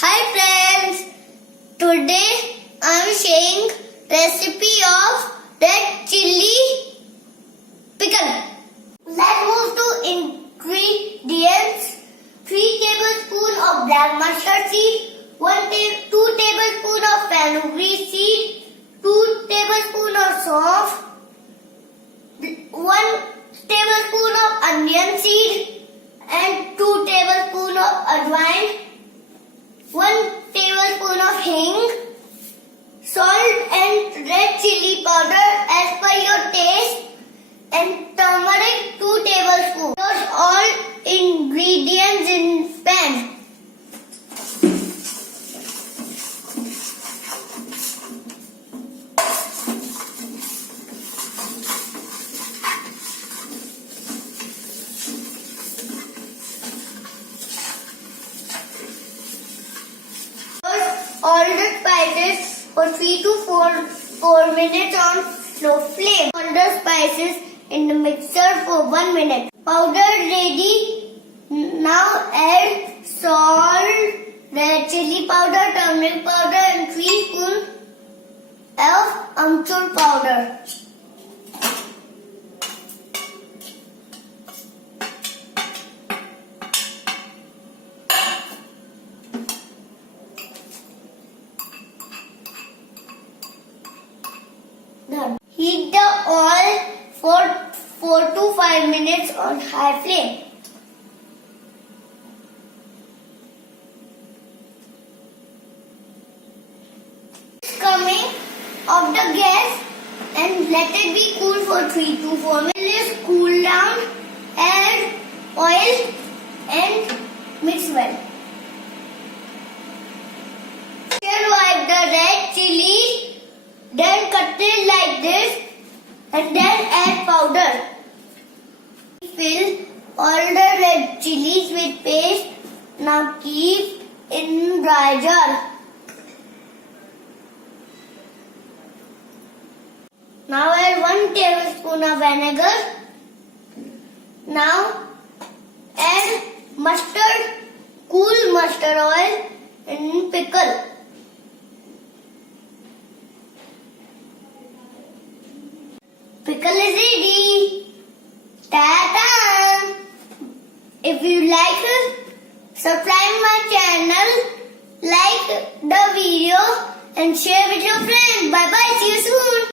Hi friends, today I am sharing recipe of red chilli pickle. Let's move to ingredients. 3 tablespoons of black mustard seed, 2 tablespoons of fenugreek seed, 2 tablespoons of saunf, 1 tablespoon of onion seed and 2 tablespoons of Ajwain, 1 tablespoon of Heeng, salt and red chilli powder as per your taste, and turmeric 2 tablespoons. Toss all ingredients in pan. All the spices for 3 to 4 minutes on slow flame. All the spices in the mixer for 1 minute. Powder ready. Now add salt, red chilli powder, turmeric powder and 3 spoons of Amchoor powder. Done. Heat the oil for 4 to 5 minutes on high flame. Coming off the gas and let it be cool for 3 to 4 minutes. Cool down, add oil and mix well. Wipe the red chilies. Then cut it like this and then add powder. Fill all the red chilies with paste. Now keep in dry jar. Now add 1 tablespoon of vinegar. Now add cool mustard oil and pickle. Pickle is ready. Ta-da! If you like, subscribe my channel, like the video and share with your friends. Bye bye. See you soon.